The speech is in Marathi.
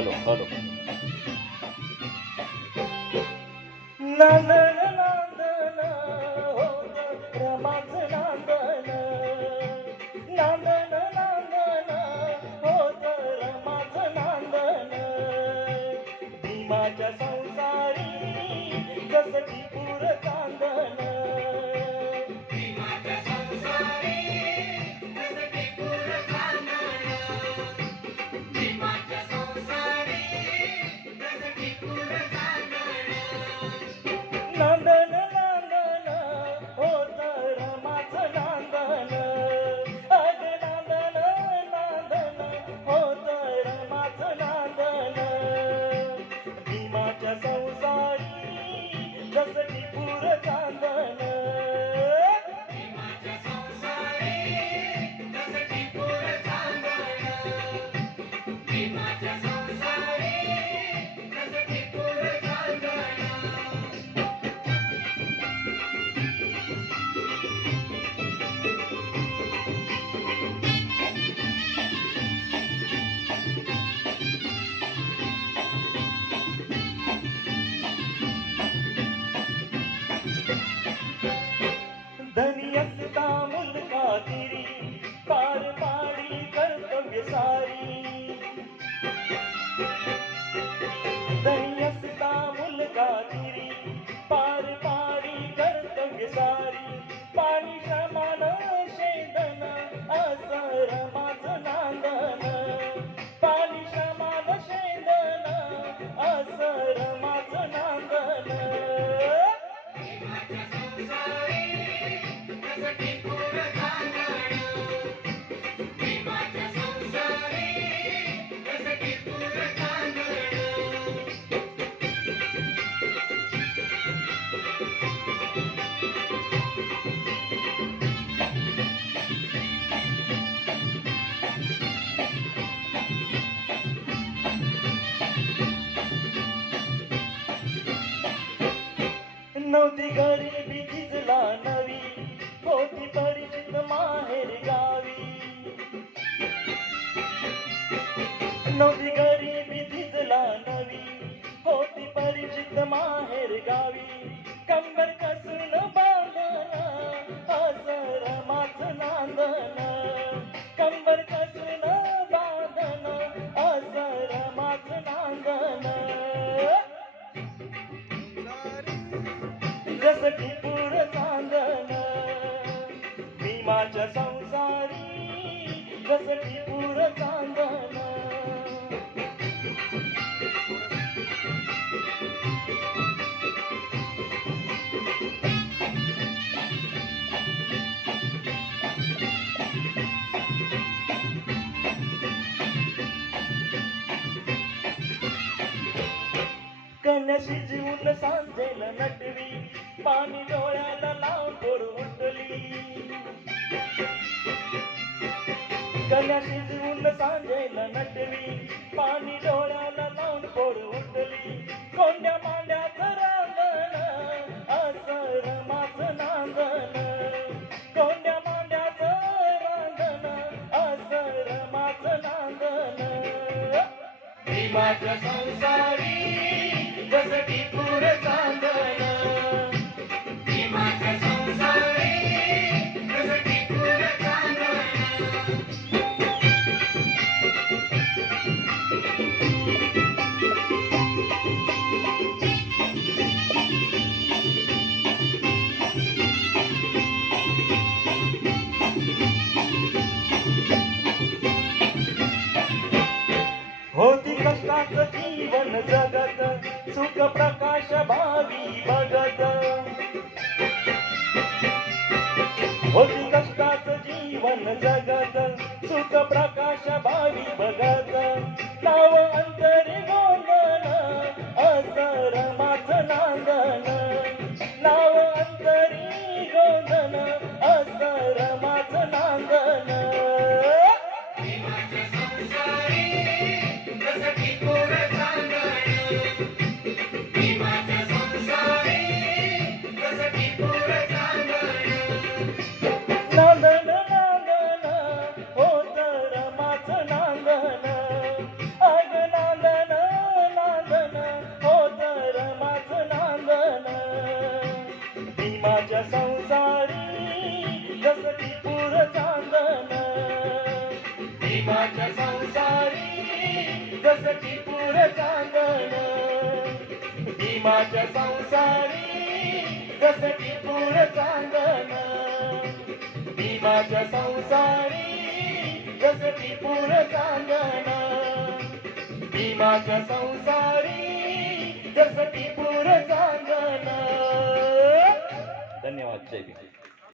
हॅलो हॅलो नांदन नांदन हो रमाच नांदन नांदन नांदन हो संसारी जसं की गरिबी झिजला नवी पोटी परिचित माहेर गावी. नवी गरिबी झिजला नवी पोटी परिचित माहेर गावी. कंबर कसून बा कण शिजवून सांजेल नटवी पाणी डोळ्याला लाव back to Sunset. होती कष्टाच जीवन जगत सुख प्रकाश भारी बघत भीमाच्या संसारी जस टिपूर चांदण भीमाच्या संसारी जस टिपूर चांदण भीमाच्या संसारी की पुर चांदना धन्यवाद जय